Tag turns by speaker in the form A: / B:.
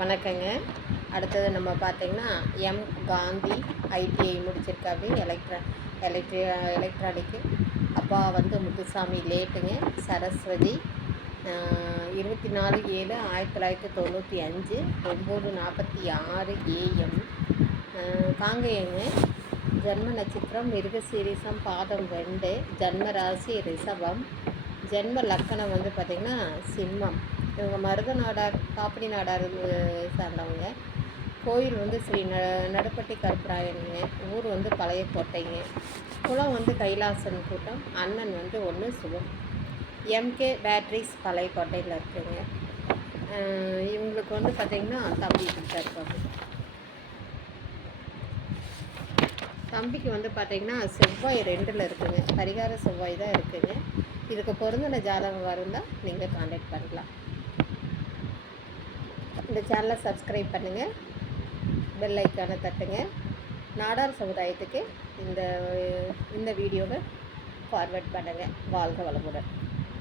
A: வணக்கங்க. அடுத்தது நம்ம பார்த்தீங்கன்னா எம் காந்தி ஐடிஐ முடிச்சிருக்காப்படி எலக்ட்ரா எலக்ட்ரி எலக்ட்ரானிக்கு அப்பா வந்து முத்துசாமி லேட்டுங்க. சரஸ்வதி இருபத்தி நாலு ஏழு ஆயிரத்தி தொள்ளாயிரத்தி தொண்ணூற்றி அஞ்சு ஒம்பது நாற்பத்தி ஆறு ஏஎம் காங்கேயங்க. ஜென்ம நட்சத்திரம் மிருகசீரிசம் பாதம் ரெண்டு ஜன்மராசி ரிஷபம் ஜென்ம லக்கணம் வந்து பார்த்திங்கன்னா சிம்மம். இவங்க மருத நாடார் காப்படி நாடார் சார்ந்தவங்க. கோயில் வந்து ஸ்ரீ ந நடுப்பட்டி கருப்பராயனுங்க. ஊர் வந்து பழைய கோட்டைங்க. குளம் வந்து கைலாசன் கூட்டம். அண்ணன் வந்து ஒன்று சுகம் எம்கே பேட்ரிஸ் பழைய கோட்டையில் இருக்குங்க. இவங்களுக்கு வந்து பார்த்திங்கன்னா தம்பி கிட்ட இருக்காங்க. தம்பிக்கு வந்து பார்த்தீங்கன்னா செவ்வாய் ரெண்டில் இருக்குங்க. பரிகார செவ்வாய் தான் இருக்குங்க. இதுக்கு பொருந்தின ஜாதகம் வருந்தால் நீங்கள் காண்டாக்ட் பண்ணலாம். இந்த சேனலை சப்ஸ்கிரைப் பண்ணுங்கள் பெல் ஐக்கானை தட்டுங்க. நாடார் சமுதாயத்துக்கு இந்த இந்த வீடியோவை ஃபார்வர்ட் பண்ணுங்கள் வாழ்க வளமுடன்.